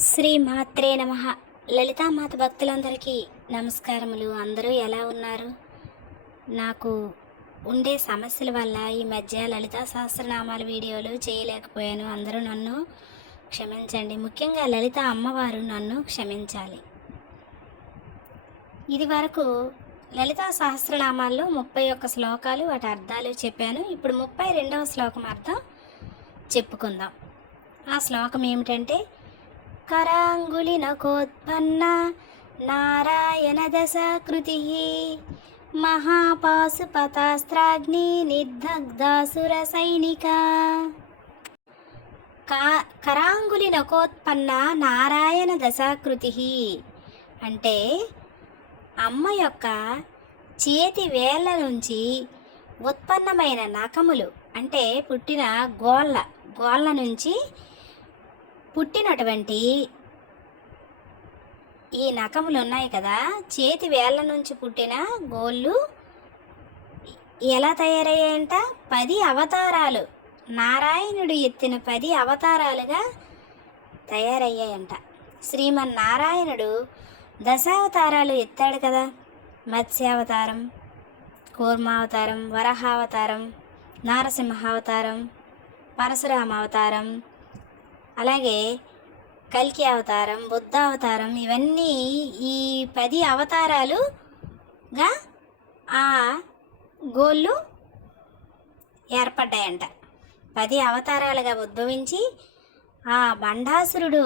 శ్రీ మాత్రే నమ. లలితామాత భక్తులందరికీ నమస్కారములు. అందరూ ఎలా ఉన్నారు? నాకు ఉండే సమస్యల వల్ల ఈ మధ్య లలితా సహస్రనామాల వీడియోలు చేయలేకపోయాను. అందరూ నన్ను క్షమించండి. ముఖ్యంగా లలిత అమ్మవారు నన్ను క్షమించాలి. ఇది వరకు లలితా సహస్రనామాల్లో ముప్పై ఒక్క శ్లోకాలు వాటి అర్థాలు చెప్పాను. ఇప్పుడు ముప్పై రెండవ శ్లోకం అర్థం చెప్పుకుందాం. ఆ శ్లోకం ఏమిటంటే कराङ्गुलिनकोत्पन्ना नारायणदशाकृतिः महापाशुपतास्त्राग्नि निर्दग्धासुरसैनिका కా కరాంగులి నకోత్పన్న నారాయణ దశాకృతి అంటే అమ్మ యొక్క చేతి వేళ్ళ నుంచి ఉత్పన్నమైన నఖములు అంటే పుట్టిన గోళ్ళ గోళ్ళ నుంచి పుట్టినటువంటి ఈ నఖములు ఉన్నాయి కదా చేతి వేళ్ళ నుంచి పుట్టిన గోళ్ళు ఎలా తయారయ్యాయంట? పది అవతారాలు. నారాయణుడు ఎత్తిన పది అవతారాలుగా తయారయ్యాయంట. శ్రీమన్నారాయణుడు దశావతారాలు ఎత్తాడు కదా. మత్స్యావతారం కూర్మావతారం వరహావతారం నారసింహావతారం పరశురామావతారం అలాగే కల్కి అవతారం బుద్ధ అవతారం ఇవన్నీ ఈ పది అవతారాలుగా ఆ గోళ్ళు ఏర్పడ్డాయంట. పది అవతారాలుగా ఉద్భవించి ఆ బండాసురుడు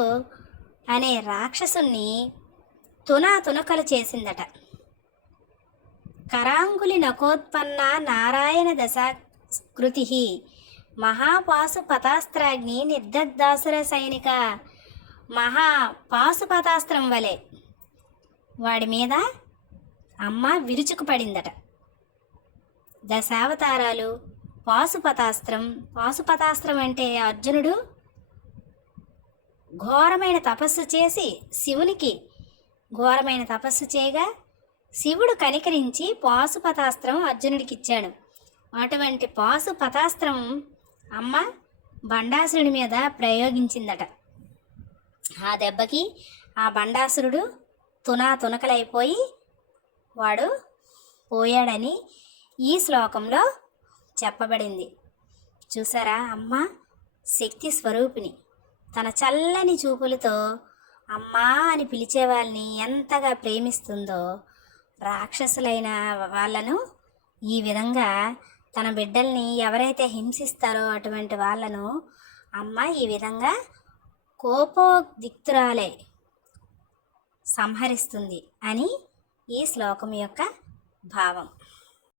అనే రాక్షసుణ్ణి తునా తునకలు చేసిందట. కరాంగులి నకోత్పన్న నారాయణ దశాకృతి మహాపాశుపతాస్త్రాగ్ని నిర్ధద్దాసుర సైనిక. మహా పాశుపతాస్త్రం వలె. వాడి మీద అమ్మ విరుచుకుపడిందట. దశావతారాలు పాశుపతాస్త్రం. పాశుపతాస్త్రం అంటే అర్జునుడు ఘోరమైన తపస్సు చేసి శివునికి ఘోరమైన తపస్సు చేయగా శివుడు కనికరించి పాశుపతాస్త్రం అర్జునుడికి ఇచ్చాడు అటువంటి పాశుపతాస్త్రం అమ్మ బండాసురుడి మీద ప్రయోగించిందట. ఆ దెబ్బకి ఆ బండాసురుడు తునా తునకలైపోయి వాడు పోయాడని ఈ శ్లోకంలో చెప్పబడింది. చూసారా అమ్మ? శక్తి స్వరూపిణి. తన చల్లని చూపులతో అమ్మా అని పిలిచే వాళ్ళని ఎంతగా ప్రేమిస్తుందో రాక్షసులైన వాళ్ళను ఈ విధంగా తన బిడ్డల్ని ఎవరైతే హింసిస్తారో అటువంటి వాళ్ళను అమ్మ ఈ విధంగా కోపోదిక్తురాలే సంహరిస్తుంది అని ఈ శ్లోకం యొక్క భావం.